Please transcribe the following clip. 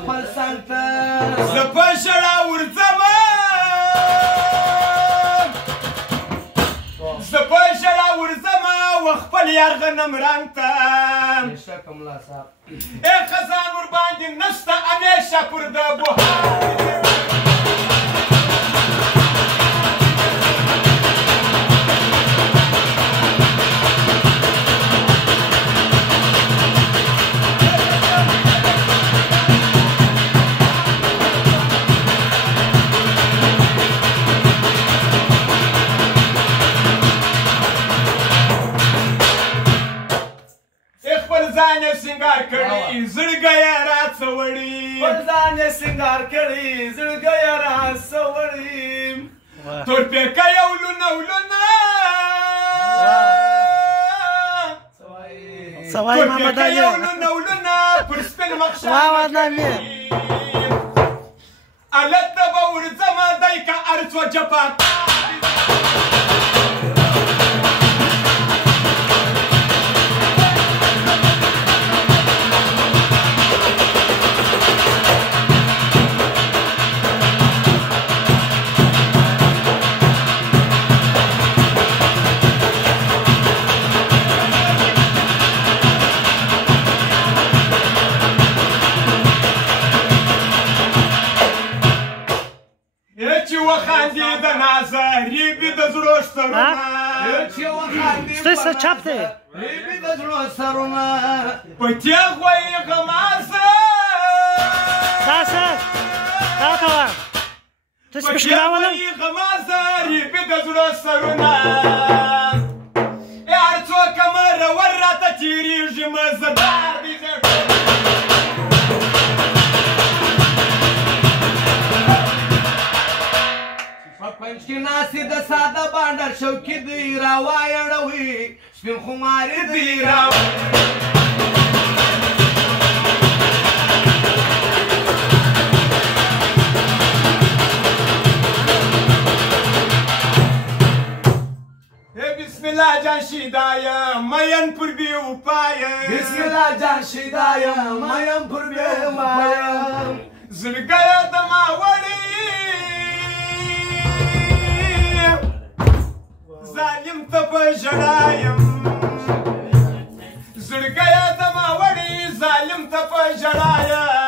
خپل څنګ ته زه په ژړا ورځمه زه په ژړا ورځمه و خپل یار غنم رنګ ته بېشکه ملا صاحب ای خزان ورباندې نشته همیشه پر د بوهار ځان یې سینګار کړی زړګی یې راڅوړي خپل ځان یې سینګار کړی زړګی یې راڅوړي تورپیکه یو لونه ولونه تورپیکه یو لونه ولونه پر سپین مخ شانې الت ته به ورځمه دی که هر څو جپات وخاندې د نازریبي د زړو سرونه چې وخاندې ستاسو چپ دی ریبي د زړو سرونه په تیغ وایي غمازه تاسو دا کوه تاسو په تیغ وایي غمازه ریبي د زړو سرونه هر څوک مرور راته تېرېږي مزدار دي پنج کې ناستې د ساده بانډر شوکي دوی راوایړوي سپین خمارې دوی بسم الله جان شیدایم مین پر بی وپایم بسم الله جان شیدایم مین پر بی وپایم زړګیه د ماوړې ظالم ته په ژړایم زړګیه د ماوړې ظالم ته په ژړایم